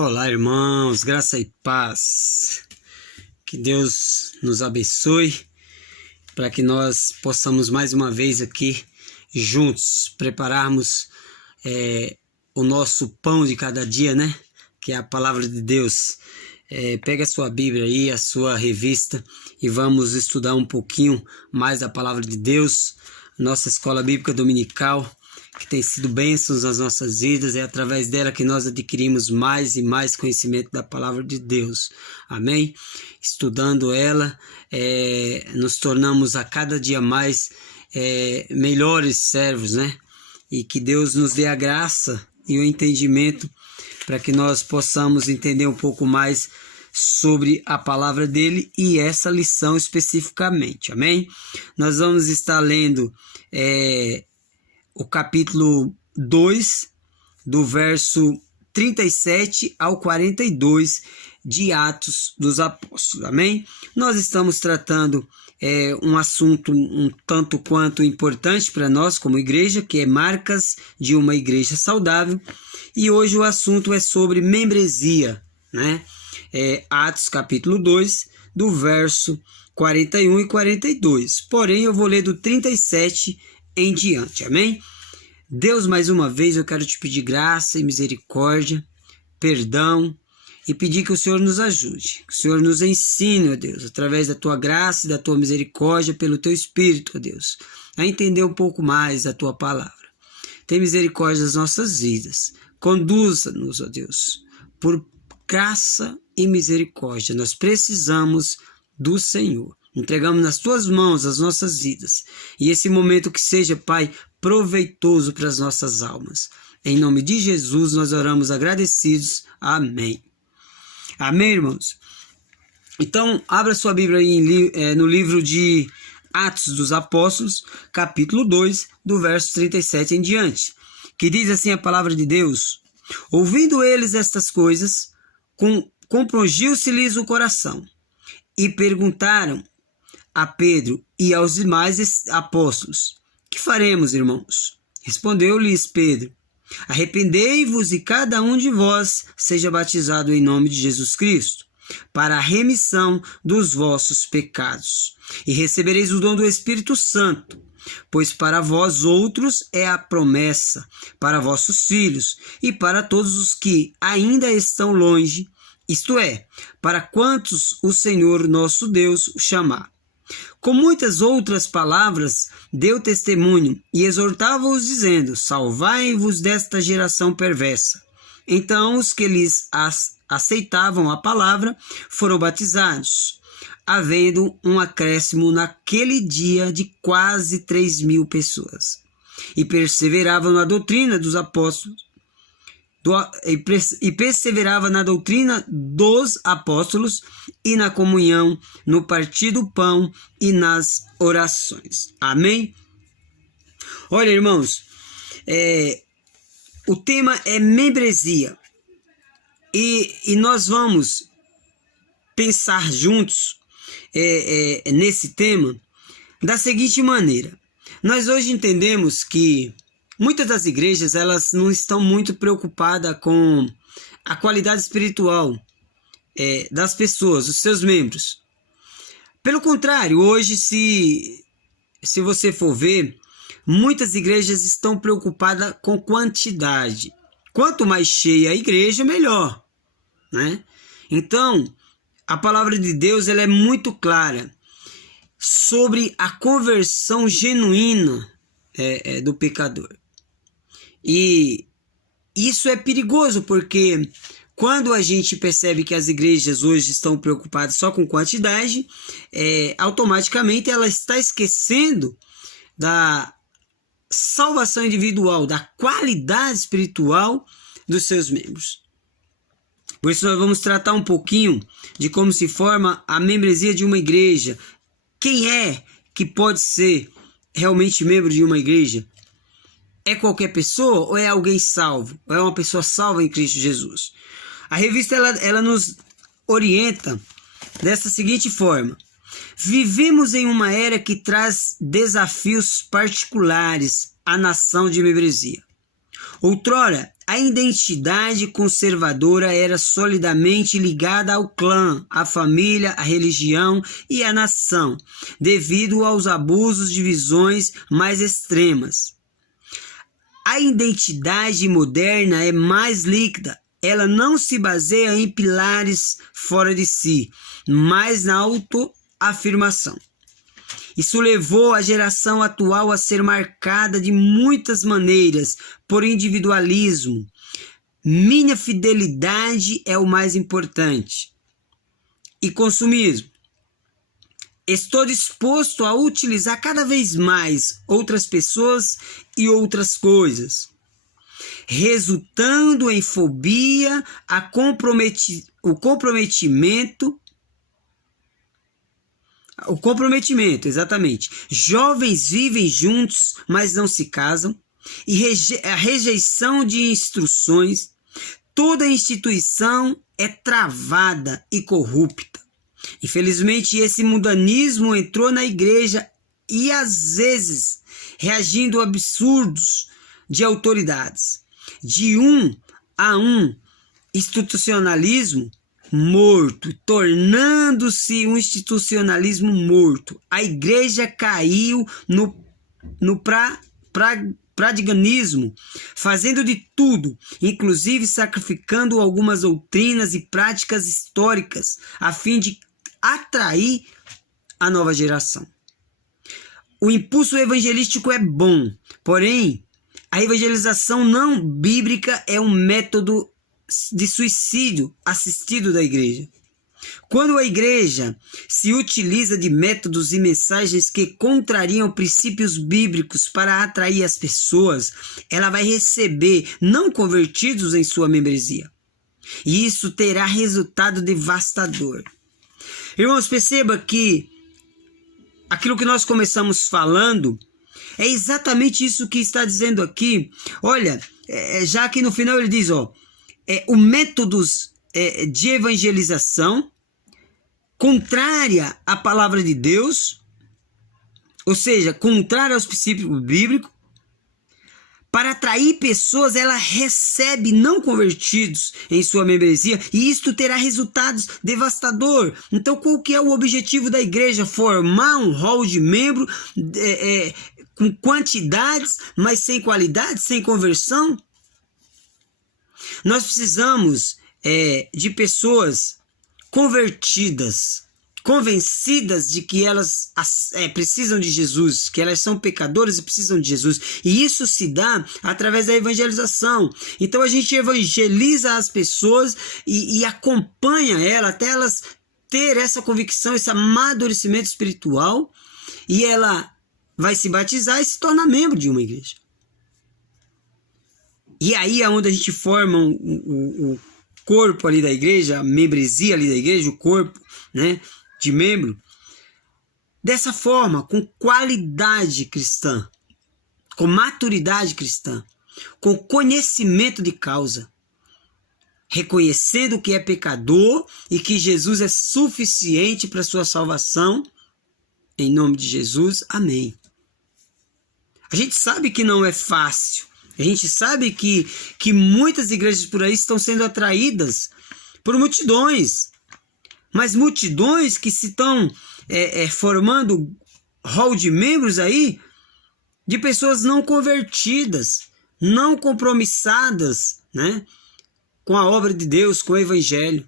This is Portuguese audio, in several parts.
Olá, irmãos, graça e paz. Que Deus nos abençoe para que nós possamos mais uma vez aqui juntos prepararmos o nosso pão de cada dia, né? Que é a palavra de Deus. Pega a sua Bíblia aí, a sua revista e vamos estudar um pouquinho mais da palavra de Deus. Nossa escola bíblica dominical, que tem sido bênçãos nas nossas vidas, é através dela que nós adquirimos mais e mais conhecimento da palavra de Deus, amém? Estudando ela, nos tornamos a cada dia mais melhores servos, né? E que Deus nos dê a graça e o entendimento para que nós possamos entender um pouco mais sobre a palavra dele e essa lição especificamente, amém? Nós vamos estar lendo o capítulo 2, do verso 37 ao 42 de Atos dos Apóstolos, amém? Nós estamos tratando um assunto um tanto quanto importante para nós como igreja, que é marcas de uma igreja saudável, e hoje o assunto é sobre membresia, né? Atos capítulo 2, do verso 41 e 42, porém eu vou ler do 37 em diante, amém? Deus, mais uma vez eu quero te pedir graça e misericórdia, perdão, e pedir que o Senhor nos ajude, que o Senhor nos ensine, ó Deus, através da tua graça e da tua misericórdia, pelo teu Espírito, ó Deus, a entender um pouco mais a tua palavra. Tem misericórdia das nossas vidas, conduza-nos, ó Deus, por graça e misericórdia. Nós precisamos do Senhor. Entregamos nas tuas mãos as nossas vidas. E esse momento que seja, Pai, proveitoso para as nossas almas. Em nome de Jesus nós oramos agradecidos. Amém. Amém, irmãos? Então, abra sua Bíblia aí no livro de Atos dos Apóstolos, capítulo 2, do verso 37 em diante. Que diz assim a palavra de Deus: ouvindo eles estas coisas, compungiu-se-lhes o coração, e perguntaram a Pedro e aos demais apóstolos: que faremos, irmãos? Respondeu-lhes Pedro: arrependei-vos e cada um de vós seja batizado em nome de Jesus Cristo, para a remissão dos vossos pecados, e recebereis o dom do Espírito Santo, pois para vós outros é a promessa, para vossos filhos e para todos os que ainda estão longe, isto é, para quantos o Senhor nosso Deus o chamar. Com muitas outras palavras, deu testemunho e exortava-os, dizendo: salvai-vos desta geração perversa. Então os que lhes aceitavam a palavra foram batizados, havendo um acréscimo naquele dia de quase 3.000 pessoas. E perseveravam na doutrina dos apóstolos, perseverava na doutrina dos apóstolos e na comunhão, no partir do pão e nas orações. Amém? Olha, irmãos, o tema é membresia. E nós vamos pensar juntos nesse tema da seguinte maneira. Nós hoje entendemos que muitas das igrejas, elas não estão muito preocupadas com a qualidade espiritual das pessoas, dos seus membros. Pelo contrário, hoje, se você for ver, muitas igrejas estão preocupadas com quantidade. Quanto mais cheia a igreja, melhor, né? Então, a palavra de Deus ela é muito clara sobre a conversão genuína do pecador. E isso é perigoso, porque quando a gente percebe que as igrejas hoje estão preocupadas só com quantidade, automaticamente ela está esquecendo da salvação individual, da qualidade espiritual dos seus membros. Por isso nós vamos tratar um pouquinho de como se forma a membresia de uma igreja. Quem é que pode ser realmente membro de uma igreja? É qualquer pessoa ou é alguém salvo? Ou é uma pessoa salva em Cristo Jesus? A revista ela nos orienta dessa seguinte forma: vivemos em uma era que traz desafios particulares à nação de membresia. Outrora, a identidade conservadora era solidamente ligada ao clã, à família, à religião e à nação, devido aos abusos de visões mais extremas. A identidade moderna é mais líquida. Ela não se baseia em pilares fora de si, mas na autoafirmação. Isso levou a geração atual a ser marcada de muitas maneiras por individualismo. Minha fidelidade é o mais importante. E consumismo. Estou disposto a utilizar cada vez mais outras pessoas e outras coisas, resultando em fobia, o comprometimento, exatamente. Jovens vivem juntos, mas não se casam, e a rejeição de instruções. Toda instituição é travada e corrupta. Infelizmente, esse mundanismo entrou na igreja e, às vezes, reagindo a absurdos de autoridades. De um institucionalismo morto, tornando-se um institucionalismo morto. A igreja caiu no pradiganismo, fazendo de tudo, inclusive sacrificando algumas doutrinas e práticas históricas, a fim de atrair a nova geração. O impulso evangelístico é bom, porém, a evangelização não bíblica é um método de suicídio assistido da igreja. Quando a igreja se utiliza de métodos e mensagens que contrariam princípios bíblicos para atrair as pessoas, ela vai receber não convertidos em sua membresia. E isso terá resultado devastador. Irmãos, perceba que aquilo que nós começamos falando é exatamente isso que está dizendo aqui. Olha, já que no final ele diz, o métodos de evangelização contrária à palavra de Deus, ou seja, contrária aos princípios bíblicos. Para atrair pessoas, ela recebe não convertidos em sua membresia, e isto terá resultados devastadores. Então, qual que é o objetivo da igreja? Formar um hall de membro com quantidades, mas sem qualidade, sem conversão? Nós precisamos de pessoas convertidas, convencidas de que elas precisam de Jesus, que elas são pecadoras e precisam de Jesus. E isso se dá através da evangelização. Então a gente evangeliza as pessoas e acompanha elas até elas ter essa convicção, esse amadurecimento espiritual, e ela vai se batizar e se tornar membro de uma igreja. E aí é onde a gente forma o corpo ali da igreja, a membresia ali da igreja, o corpo, né, de membro, dessa forma, com qualidade cristã, com maturidade cristã, com conhecimento de causa, reconhecendo que é pecador e que Jesus é suficiente para sua salvação. Em nome de Jesus, amém. A gente sabe que não é fácil. A gente sabe que muitas igrejas por aí estão sendo atraídas por multidões. Mas multidões que se estão formando hall de membros aí, de pessoas não convertidas, não compromissadas, né, com a obra de Deus, com o evangelho.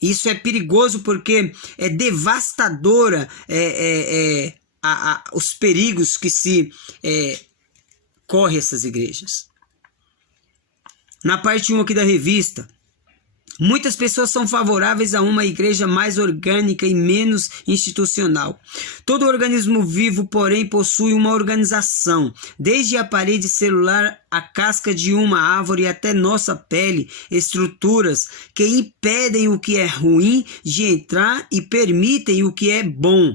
Isso é perigoso porque é devastadora os perigos que se corre essas igrejas. Na parte 1 aqui da revista, muitas pessoas são favoráveis a uma igreja mais orgânica e menos institucional. Todo organismo vivo, porém, possui uma organização, desde a parede celular, a casca de uma árvore até nossa pele, estruturas que impedem o que é ruim de entrar e permitem o que é bom.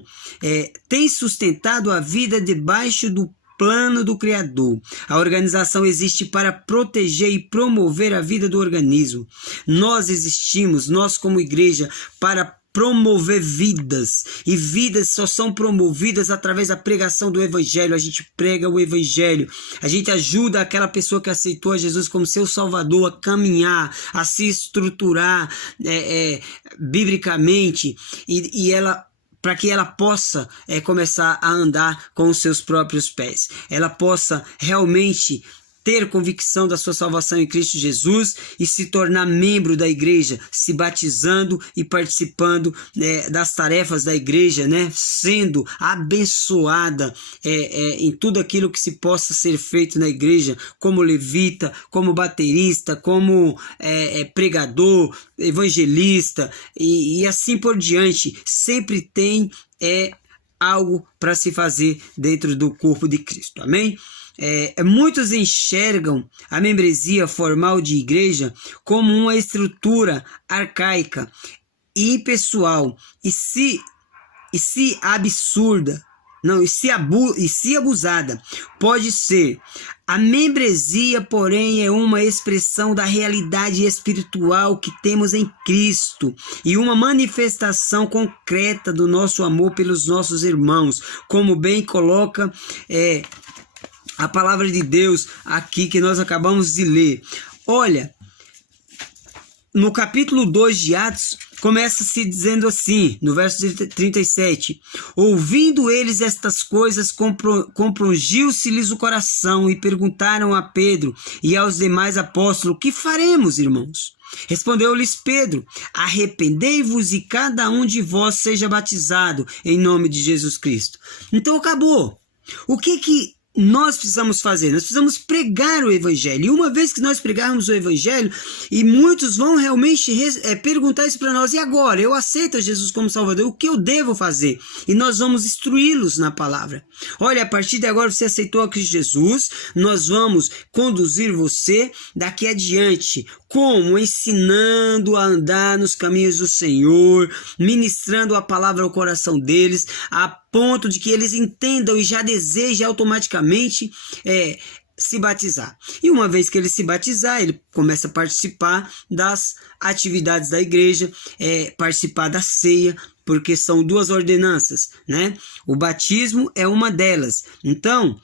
Tem sustentado a vida debaixo do plano do Criador. A organização existe para proteger e promover a vida do organismo. Nós existimos, nós como igreja, para promover vidas, e vidas só são promovidas através da pregação do Evangelho. A gente prega o Evangelho, a gente ajuda aquela pessoa que aceitou a Jesus como seu Salvador a caminhar, a se estruturar biblicamente, e ela, para que ela possa começar a andar com os seus próprios pés, ela possa realmente ter convicção da sua salvação em Cristo Jesus e se tornar membro da igreja, se batizando e participando das tarefas da igreja, né? Sendo abençoada em tudo aquilo que se possa ser feito na igreja, como levita, como baterista, como pregador, evangelista e assim por diante. Sempre tem algo para se fazer dentro do corpo de Cristo, amém? Muitos enxergam a membresia formal de igreja como uma estrutura arcaica e impessoal e se abusada. Pode ser. A membresia, porém, é uma expressão da realidade espiritual que temos em Cristo e uma manifestação concreta do nosso amor pelos nossos irmãos, como bem coloca a palavra de Deus aqui que nós acabamos de ler. Olha, no capítulo 2 de Atos, começa-se dizendo assim, no verso 37, ouvindo eles estas coisas, compungiu-se-lhes o coração e perguntaram a Pedro e aos demais apóstolos, que faremos, irmãos? Respondeu-lhes Pedro, arrependei-vos e cada um de vós seja batizado em nome de Jesus Cristo. Então acabou. O que nós precisamos fazer? Nós precisamos pregar o Evangelho. E uma vez que nós pregarmos o Evangelho, e muitos vão realmente perguntar isso para nós, e agora? Eu aceito Jesus como Salvador, o que eu devo fazer? E nós vamos instruí-los na palavra. Olha, a partir de agora você aceitou a Cristo Jesus, nós vamos conduzir você daqui adiante. Como? Ensinando a andar nos caminhos do Senhor, ministrando a palavra ao coração deles, a ponto de que eles entendam e já desejem automaticamente se batizar. E uma vez que ele se batizar, ele começa a participar das atividades da igreja, participar da ceia, porque são duas ordenanças, né? O batismo é uma delas. Então,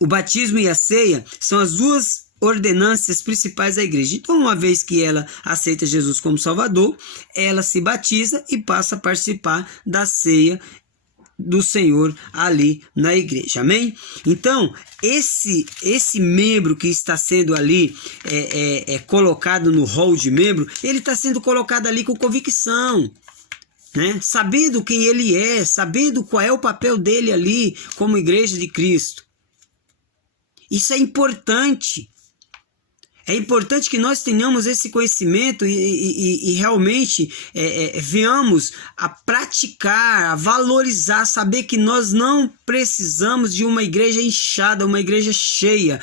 o batismo e a ceia são as duas ordenanças principais da igreja. Então, uma vez que ela aceita Jesus como Salvador, ela se batiza e passa a participar da ceia do Senhor ali na igreja, amém? Então, esse membro que está sendo ali colocado no rol de membro, ele está sendo colocado ali com convicção, né? Sabendo quem ele é, sabendo qual é o papel dele ali como igreja de Cristo. Isso é importante. É importante que nós tenhamos esse conhecimento e realmente venhamos a praticar, a valorizar, saber que nós não precisamos de uma igreja inchada, uma igreja cheia.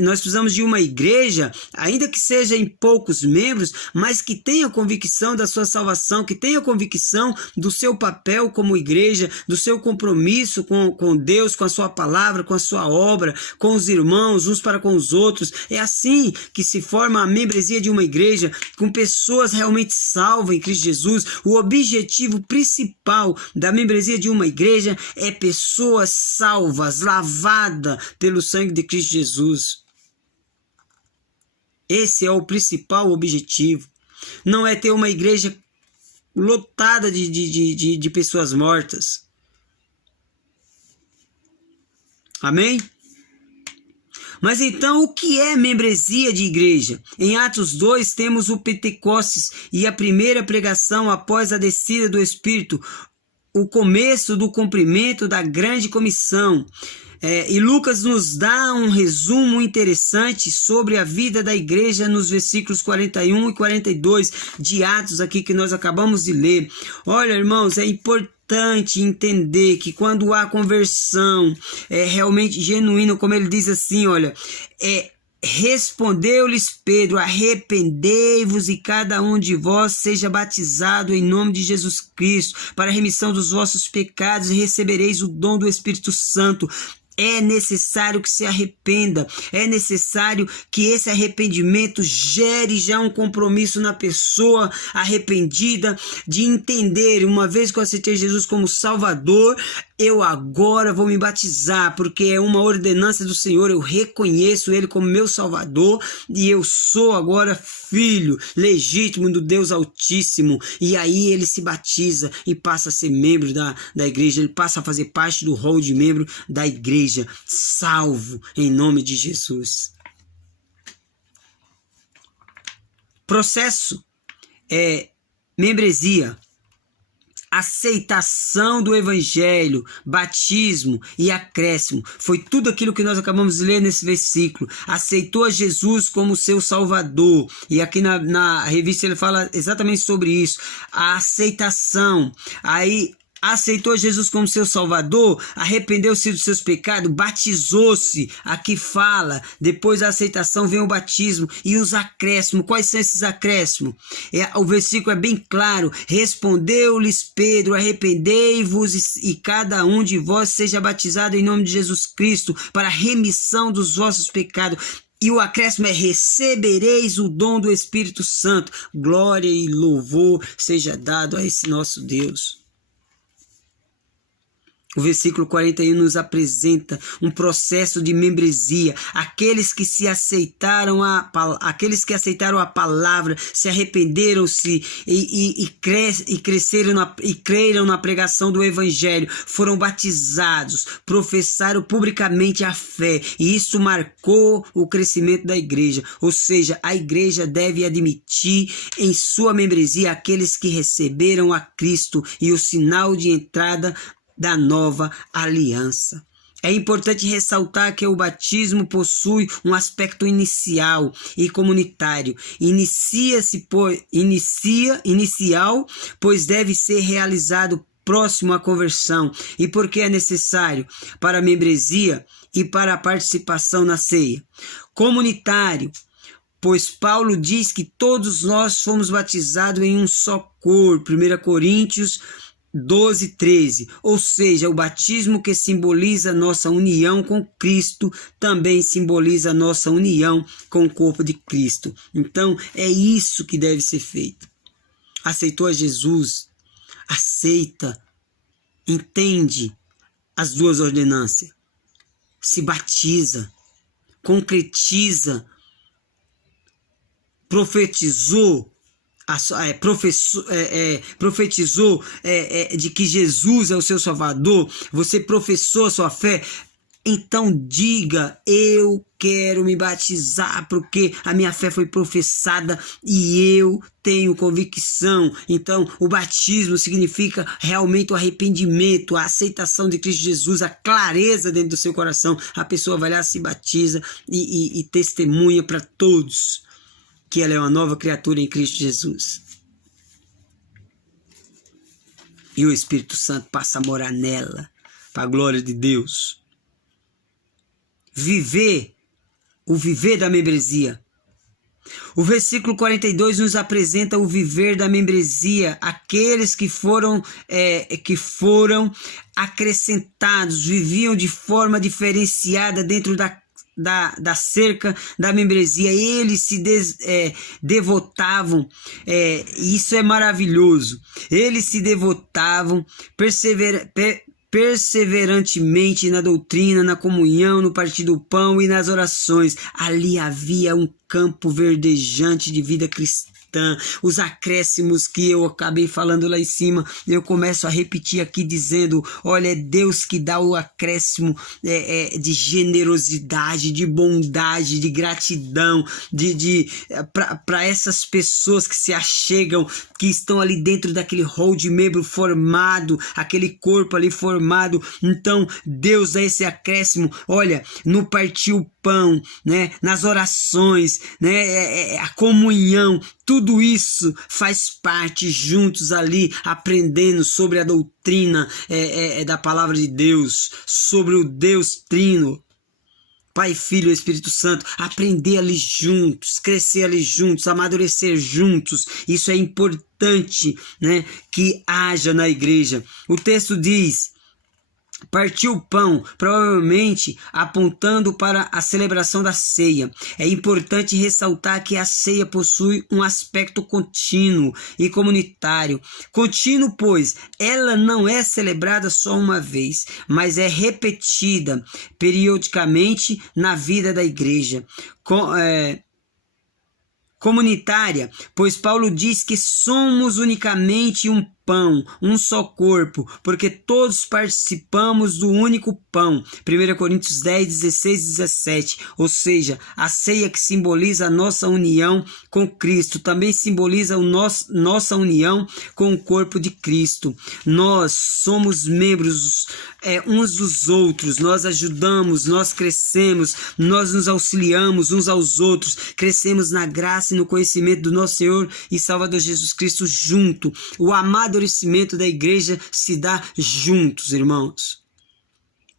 Nós precisamos de uma igreja, ainda que seja em poucos membros, mas que tenha convicção da sua salvação, que tenha convicção do seu papel como igreja, do seu compromisso com Deus, com a sua palavra, com a sua obra, com os irmãos, uns para com os outros. É assim que se forma a membresia de uma igreja, com pessoas realmente salvas em Cristo Jesus. O objetivo principal da membresia de uma igreja é pessoas salvas, lavadas pelo sangue de Cristo Jesus. Esse é o principal objetivo. Não é ter uma igreja lotada de pessoas mortas. Amém? Mas então, o que é membresia de igreja? Em Atos 2 temos o Pentecostes e a primeira pregação após a descida do Espírito, o começo do cumprimento da grande comissão. E Lucas nos dá um resumo interessante sobre a vida da igreja nos versículos 41 e 42 de Atos aqui que nós acabamos de ler. Olha, irmãos, é importante entender que quando há conversão realmente genuína, como ele diz assim, olha, respondeu-lhes Pedro, arrependei-vos e cada um de vós seja batizado em nome de Jesus Cristo para a remissão dos vossos pecados e recebereis o dom do Espírito Santo. É necessário que se arrependa, é necessário que esse arrependimento gere já um compromisso na pessoa arrependida de entender, uma vez que eu aceitei Jesus como Salvador, eu agora vou me batizar, porque é uma ordenança do Senhor, eu reconheço Ele como meu Salvador e eu sou agora filho legítimo do Deus Altíssimo. E aí ele se batiza e passa a ser membro da igreja, ele passa a fazer parte do rol de membro da igreja, salvo em nome de Jesus. Processo é membresia, aceitação do evangelho, batismo e acréscimo. Foi tudo aquilo que nós acabamos de ler nesse versículo. Aceitou a Jesus como seu Salvador. E aqui na revista ele fala exatamente sobre isso. A aceitação. Aí aceitou Jesus como seu Salvador, arrependeu-se dos seus pecados, batizou-se, aqui fala, depois da aceitação vem o batismo e os acréscimos. Quais são esses acréscimos? O versículo é bem claro, respondeu-lhes Pedro, arrependei-vos e cada um de vós seja batizado em nome de Jesus Cristo para a remissão dos vossos pecados. E o acréscimo é: recebereis o dom do Espírito Santo. Glória e louvor seja dado a esse nosso Deus. O versículo 41 nos apresenta um processo de membresia. Aqueles que aceitaram a palavra, se arrependeram-se e creram na pregação do evangelho, foram batizados, professaram publicamente a fé, e isso marcou o crescimento da igreja. Ou seja, a igreja deve admitir em sua membresia aqueles que receberam a Cristo e o sinal de entrada da nova aliança. É importante ressaltar que o batismo possui um aspecto inicial e comunitário. Inicial, pois deve ser realizado próximo à conversão. E por que é necessário? Para a membresia e para a participação na ceia. Comunitário, pois Paulo diz que todos nós fomos batizados em um só corpo. 1 Coríntios 12:13, ou seja, o batismo que simboliza nossa união com Cristo também simboliza nossa união com o corpo de Cristo. Então é isso que deve ser feito. Aceitou a Jesus, aceita, entende as duas ordenanças, se batiza, concretiza, profetizou de que Jesus é o seu Salvador, você professou a sua fé, então diga: eu quero me batizar porque a minha fé foi professada e eu tenho convicção. Então o batismo significa realmente o arrependimento, a aceitação de Cristo Jesus, a clareza dentro do seu coração. A pessoa vai lá, se batiza e testemunha para todos que ela é uma nova criatura em Cristo Jesus. E o Espírito Santo passa a morar nela, para a glória de Deus. O viver da membresia. O versículo 42 nos apresenta o viver da membresia, aqueles que foram acrescentados, viviam de forma diferenciada dentro da cerca da membresia. Eles se devotavam, isso é maravilhoso, eles se devotavam perseverantemente na doutrina, na comunhão, no partir do pão e nas orações. Ali havia um campo verdejante de vida cristã. Os acréscimos que eu acabei falando lá em cima, eu começo a repetir aqui dizendo: olha, é Deus que dá o acréscimo de generosidade, de bondade, de gratidão, para essas pessoas que se achegam, que estão ali dentro daquele rol de membro formado, aquele corpo ali formado. Então Deus dá esse acréscimo, olha, no partir o pão, né, nas orações, né, a comunhão, tudo isso faz parte, juntos ali, aprendendo sobre a doutrina da palavra de Deus, sobre o Deus Trino, Pai, Filho e Espírito Santo, aprender ali juntos, crescer ali juntos, amadurecer juntos. Isso é importante, né, que haja na igreja. O texto diz: partiu o pão, provavelmente apontando para a celebração da ceia. É importante ressaltar que a ceia possui um aspecto contínuo e comunitário. Contínuo, pois, ela não é celebrada só uma vez, mas é repetida periodicamente na vida da igreja. Comunitária, pois Paulo diz que somos unicamente um pão, um só corpo, porque todos participamos do único pão. 1 Coríntios 10, 16 e 17. Ou seja, a ceia que simboliza a nossa união com Cristo, também simboliza nossa união com o corpo de Cristo. Nós somos membros uns dos outros, nós ajudamos, nós crescemos, nós nos auxiliamos uns aos outros, crescemos na graça e no conhecimento do nosso Senhor e Salvador Jesus Cristo junto. O amadurecimento da igreja se dá juntos, irmãos.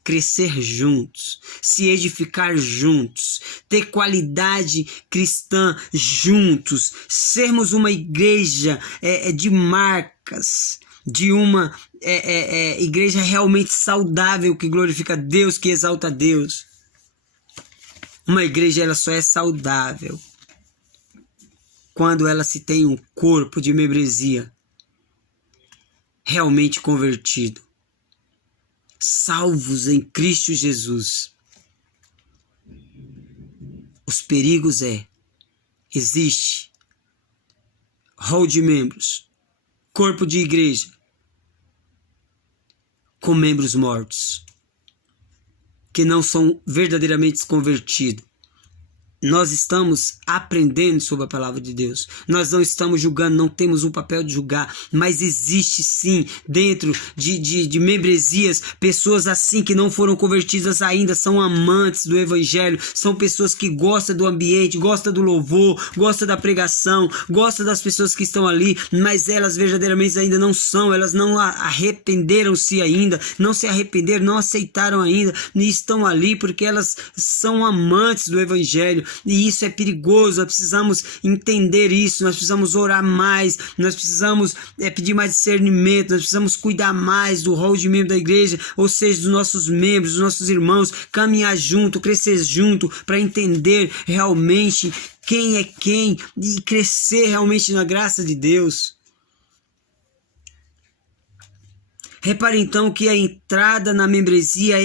Crescer juntos, se edificar juntos, ter qualidade cristã juntos, sermos uma igreja de marcas, de uma igreja realmente saudável, que glorifica a Deus, que exalta a Deus. Uma igreja, ela só é saudável quando ela se tem um corpo de membresia realmente convertido, salvos em Cristo Jesus. Os perigos existe rol de membros, corpo de igreja com membros mortos, que não são verdadeiramente convertidos. Nós estamos aprendendo sobre a palavra de Deus. Nós não estamos julgando, não temos um papel de julgar, mas existe sim, dentro de membresias, pessoas assim que não foram convertidas ainda, são amantes do evangelho, são pessoas que gostam do ambiente, gostam do louvor, gostam da pregação, gostam das pessoas que estão ali, mas elas verdadeiramente ainda não são, elas não arrependeram-se ainda, não se arrependeram, não aceitaram ainda, e estão ali porque elas são amantes do evangelho. E isso é perigoso, nós precisamos entender isso, nós precisamos orar mais, nós precisamos pedir mais discernimento, nós precisamos cuidar mais do rol de membro da igreja, ou seja, dos nossos membros, dos nossos irmãos, caminhar junto, crescer junto, para entender realmente quem é quem e crescer realmente na graça de Deus. Repare então que a entrada na membresia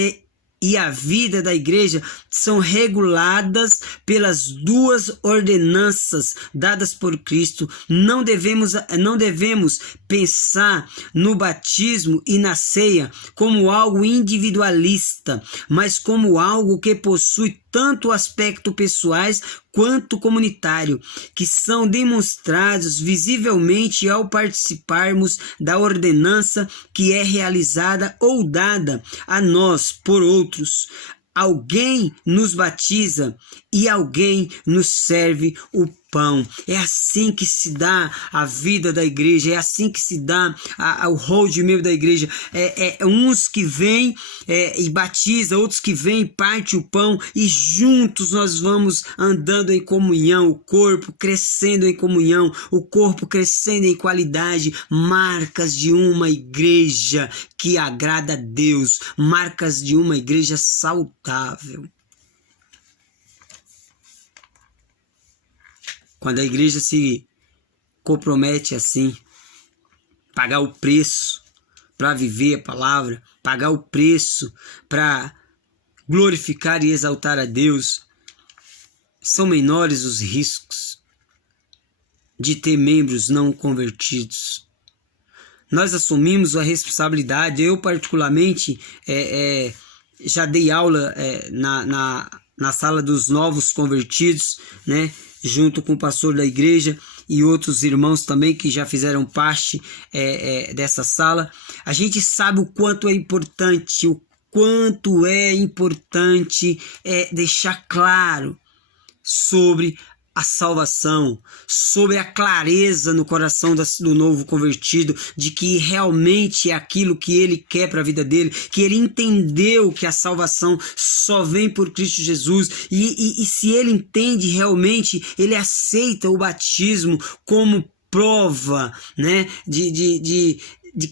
e a vida da igreja são reguladas pelas duas ordenanças dadas por Cristo. Não devemos pensar no batismo e na ceia como algo individualista, mas como algo que possui tanto aspectos pessoais quanto comunitário, que são demonstrados visivelmente ao participarmos da ordenança que é realizada ou dada a nós por outros. Alguém nos batiza e alguém nos serve o pão. É assim que se dá a vida da igreja, é assim que se dá o rol de membro da igreja. Uns que vêm e batiza, outros que vêm e parte o pão, e juntos nós vamos andando em comunhão, o corpo crescendo em comunhão, o corpo crescendo em qualidade, marcas de uma igreja que agrada a Deus, marcas de uma igreja saudável. Quando a igreja se compromete assim, pagar o preço para viver a palavra, pagar o preço para glorificar e exaltar a Deus, são menores os riscos de ter membros não convertidos. Nós assumimos a responsabilidade. Eu particularmente já dei aula na sala dos novos convertidos, né? Junto com o pastor da igreja e outros irmãos também que já fizeram parte dessa sala. A gente sabe o quanto é importante, deixar claro sobre a salvação, sobre a clareza no coração do novo convertido, de que realmente é aquilo que ele quer para a vida dele, que ele entendeu que a salvação só vem por Cristo Jesus, e se ele entende realmente, ele aceita o batismo como prova, né, de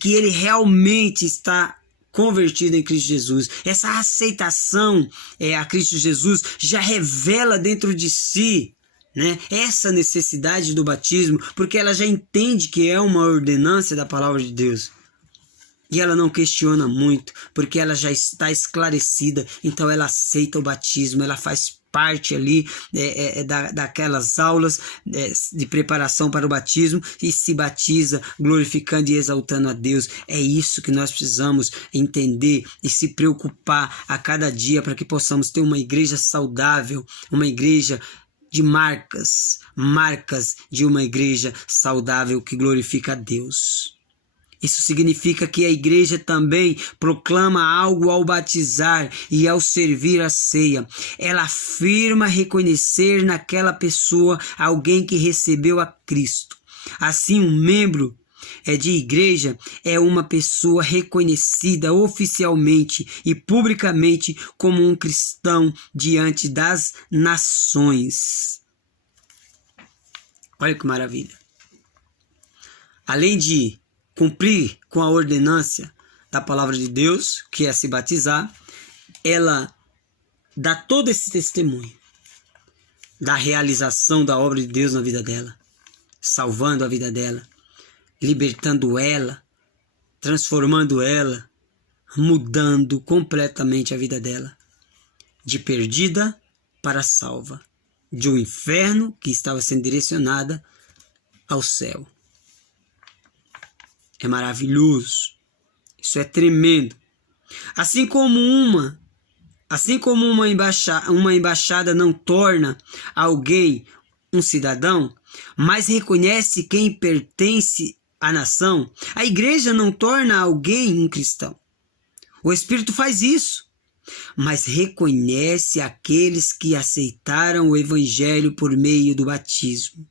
que ele realmente está convertido em Cristo Jesus. Essa aceitação a Cristo Jesus já revela dentro de si, né, essa necessidade do batismo, porque ela já entende que é uma ordenança da palavra de Deus. E ela não questiona muito, porque ela já está esclarecida, então ela aceita o batismo, ela faz parte ali daquelas aulas de preparação para o batismo e se batiza glorificando e exaltando a Deus. É isso que nós precisamos entender e se preocupar a cada dia para que possamos ter uma igreja saudável, uma igreja de marcas de uma igreja saudável que glorifica a Deus. Isso significa que a igreja também proclama algo ao batizar e ao servir a ceia. Ela afirma reconhecer naquela pessoa alguém que recebeu a Cristo. Assim, um membro de igreja é uma pessoa reconhecida oficialmente e publicamente como um cristão diante das nações. Olha que maravilha. Além de cumprir com a ordenância da palavra de Deus, que é se batizar, ela dá todo esse testemunho da realização da obra de Deus na vida dela, salvando a vida dela, libertando ela, transformando ela, mudando completamente a vida dela, de perdida para salva, de um inferno que estava sendo direcionada ao céu. É maravilhoso. Isso é tremendo. Assim como uma embaixada não torna alguém um cidadão, mas reconhece quem pertence à nação, a igreja não torna alguém um cristão. O Espírito faz isso, mas reconhece aqueles que aceitaram o Evangelho por meio do batismo.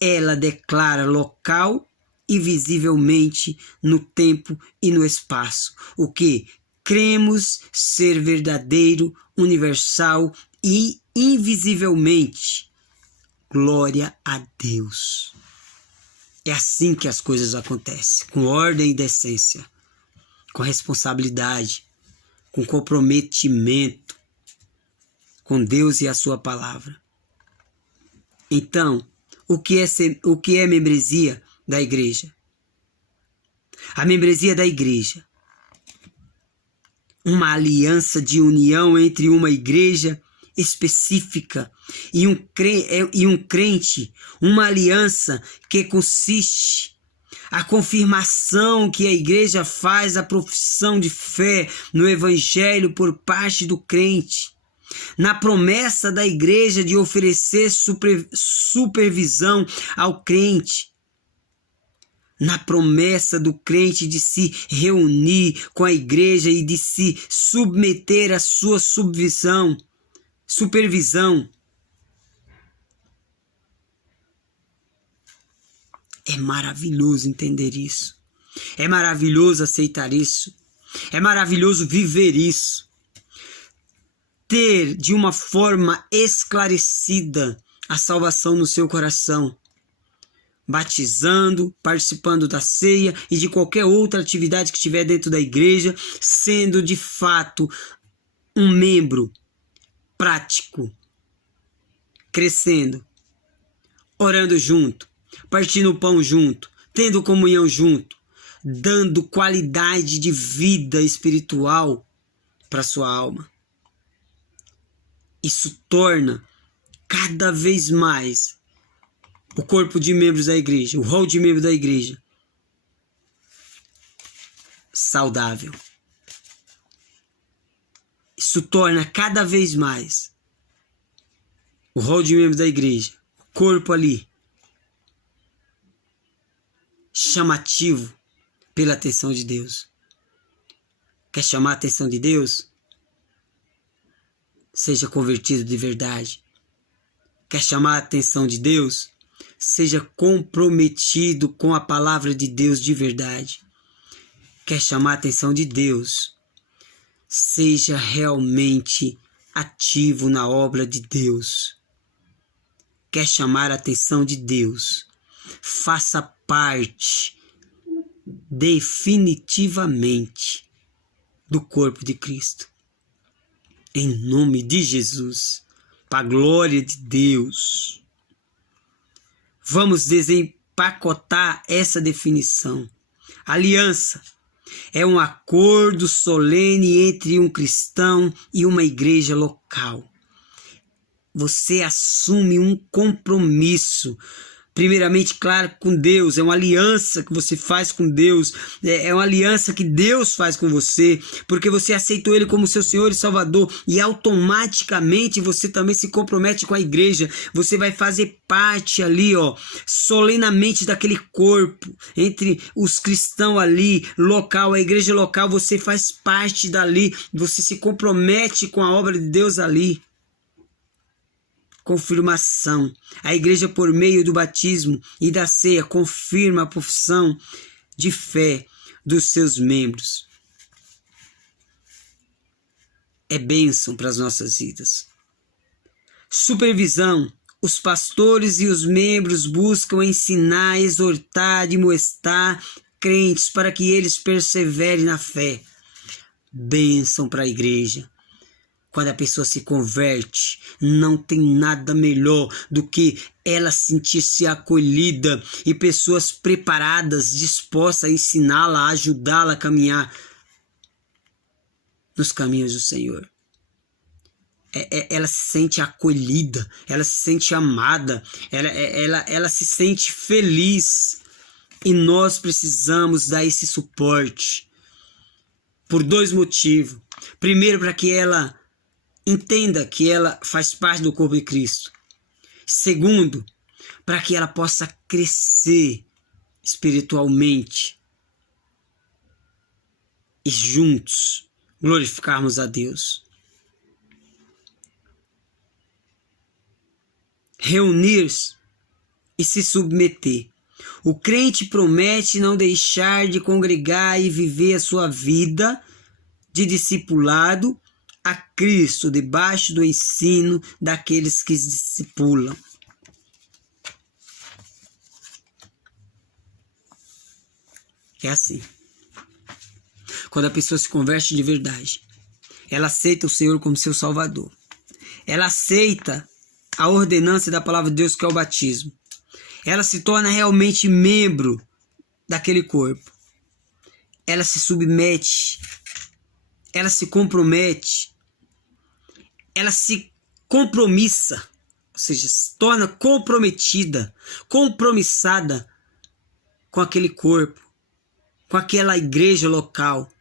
Ela declara local e visivelmente no tempo e no espaço, o que cremos ser verdadeiro, universal e invisivelmente. Glória a Deus. É assim que as coisas acontecem, com ordem e decência, com responsabilidade, com comprometimento com Deus e a sua palavra. Então, o que é membresia da igreja? A membresia da igreja, uma aliança de união entre uma igreja específica e um crente, uma aliança que consiste a confirmação que a igreja faz a profissão de fé no evangelho por parte do crente, na promessa da igreja de oferecer supervisão ao crente, na promessa do crente de se reunir com a igreja e de se submeter à sua supervisão. É maravilhoso entender isso. É maravilhoso aceitar isso. É maravilhoso viver isso. Ter de uma forma esclarecida a salvação no seu coração. Batizando, participando da ceia e de qualquer outra atividade que estiver dentro da igreja, sendo de fato um membro prático, crescendo, orando junto, partindo o pão junto, tendo comunhão junto, dando qualidade de vida espiritual para sua alma. Isso torna cada vez mais o corpo de membros da igreja, o rol de membros da igreja, saudável. Isso torna cada vez mais o rol de membros da igreja, o corpo ali, chamativo pela atenção de Deus. Quer chamar a atenção de Deus? Seja convertido de verdade. Quer chamar a atenção de Deus? Seja comprometido com a palavra de Deus de verdade. Quer chamar a atenção de Deus? Seja realmente ativo na obra de Deus. Quer chamar a atenção de Deus? Faça parte definitivamente do corpo de Cristo. Em nome de Jesus, para a glória de Deus. Vamos desempacotar essa definição. Aliança é um acordo solene entre um cristão e uma igreja local. Você assume um compromisso, primeiramente, claro, com Deus. É uma aliança que você faz com Deus. É uma aliança que Deus faz com você, porque você aceitou Ele como seu Senhor e Salvador, e automaticamente você também se compromete com a igreja. Você vai fazer parte ali, solenemente daquele corpo, entre os cristãos ali, local, a igreja local. Você faz parte dali, você se compromete com a obra de Deus ali. Confirmação. A igreja, por meio do batismo e da ceia, confirma a profissão de fé dos seus membros. É bênção para as nossas vidas. Supervisão. Os pastores e os membros buscam ensinar, exortar, admoestar crentes para que eles perseverem na fé. Bênção para a igreja. Quando a pessoa se converte, não tem nada melhor do que ela sentir-se acolhida e pessoas preparadas, dispostas a ensiná-la, a ajudá-la a caminhar nos caminhos do Senhor. Ela se sente acolhida, ela se sente amada, ela se sente feliz. E nós precisamos dar esse suporte por 2 motivos. Primeiro, para que ela entenda que ela faz parte do corpo de Cristo. Segundo, para que ela possa crescer espiritualmente e juntos glorificarmos a Deus. Reunir-se e se submeter. O crente promete não deixar de congregar e viver a sua vida de discipulado a Cristo, debaixo do ensino daqueles que se discipulam. É assim. Quando a pessoa se converte de verdade, ela aceita o Senhor como seu Salvador. Ela aceita a ordenança da palavra de Deus, que é o batismo. Ela se torna realmente membro daquele corpo. Ela se submete. Ela se compromete. Ela se compromissa, ou seja, se torna comprometida, compromissada com aquele corpo, com aquela igreja local.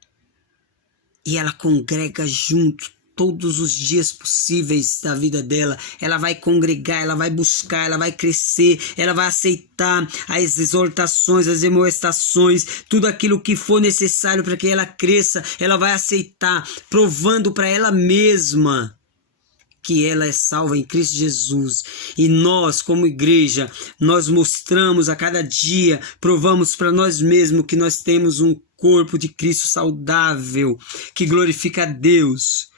E ela congrega junto todos os dias possíveis da vida dela. Ela vai congregar, ela vai buscar, ela vai crescer, ela vai aceitar as exortações, as admoestações, tudo aquilo que for necessário para que ela cresça, ela vai aceitar, provando para ela mesma que ela é salva em Cristo Jesus. E nós, como igreja, nós mostramos a cada dia, provamos para nós mesmos que nós temos um corpo de Cristo saudável, que glorifica a Deus.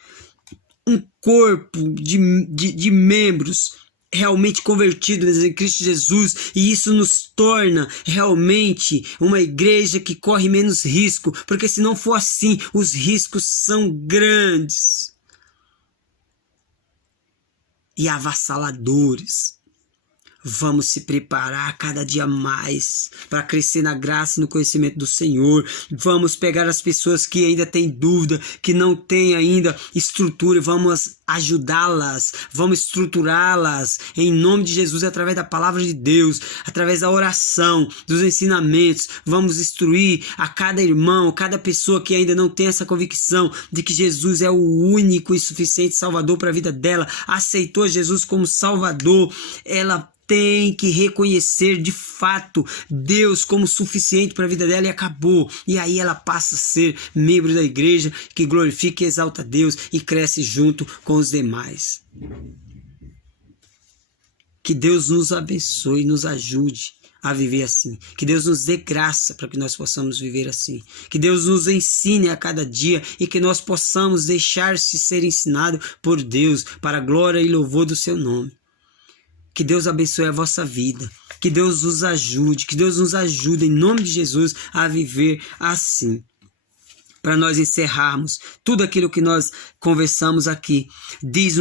Um corpo de membros realmente convertidos em Cristo Jesus, e isso nos torna realmente uma igreja que corre menos risco, porque se não for assim, os riscos são grandes e avassaladores. Vamos se preparar cada dia mais para crescer na graça e no conhecimento do Senhor. Vamos pegar as pessoas que ainda têm dúvida, que não têm ainda estrutura, vamos ajudá-las, vamos estruturá-las em nome de Jesus, através da palavra de Deus, através da oração, dos ensinamentos. Vamos instruir a cada irmão, cada pessoa que ainda não tem essa convicção de que Jesus é o único e suficiente Salvador para a vida dela, aceitou Jesus como Salvador. Ela tem que reconhecer de fato Deus como suficiente para a vida dela, e acabou. E aí ela passa a ser membro da igreja que glorifica e exalta a Deus e cresce junto com os demais. Que Deus nos abençoe e nos ajude a viver assim. Que Deus nos dê graça para que nós possamos viver assim. Que Deus nos ensine a cada dia e que nós possamos deixar-se ser ensinado por Deus para a glória e louvor do seu nome. Que Deus abençoe a vossa vida. Que Deus nos ajude. Que Deus nos ajude, em nome de Jesus, a viver assim. para nós encerrarmos tudo aquilo que nós conversamos aqui. Diz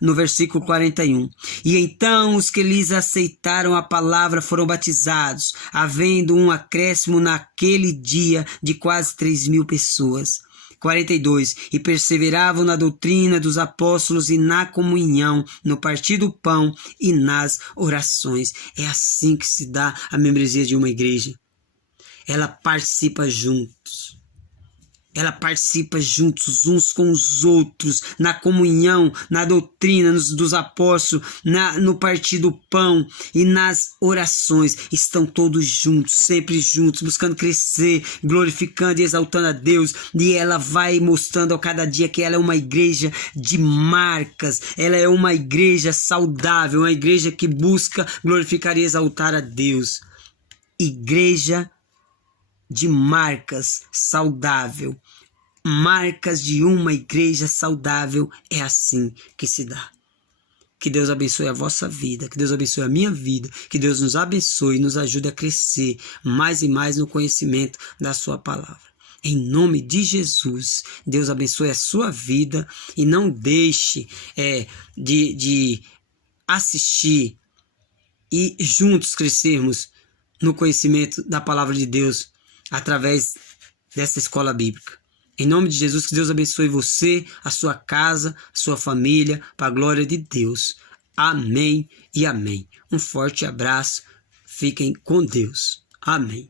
no versículo 41, e então os que lhes aceitaram a palavra foram batizados, havendo um acréscimo naquele dia de quase 3.000 pessoas. 42, e perseveravam na doutrina dos apóstolos e na comunhão, no partir do pão e nas orações. É assim que se dá a membresia de uma igreja. Ela participa juntos. Ela participa juntos uns com os outros, na comunhão, na doutrina dos apóstolos, no partir do pão e nas orações. Estão todos juntos, sempre juntos, buscando crescer, glorificando e exaltando a Deus. E ela vai mostrando a cada dia que ela é uma igreja de marcas. Ela é uma igreja saudável, uma igreja que busca glorificar e exaltar a Deus. Igreja de marcas saudável. Marcas de uma igreja saudável, é assim que se dá. Que Deus abençoe a vossa vida, que Deus abençoe a minha vida, que Deus nos abençoe e nos ajude a crescer mais e mais no conhecimento da sua palavra. Em nome de Jesus, Deus abençoe a sua vida e não deixe de assistir e juntos crescermos no conhecimento da palavra de Deus através dessa escola bíblica. Em nome de Jesus, que Deus abençoe você, a sua casa, a sua família, para a glória de Deus. Amém e amém. Um forte abraço. Fiquem com Deus. Amém.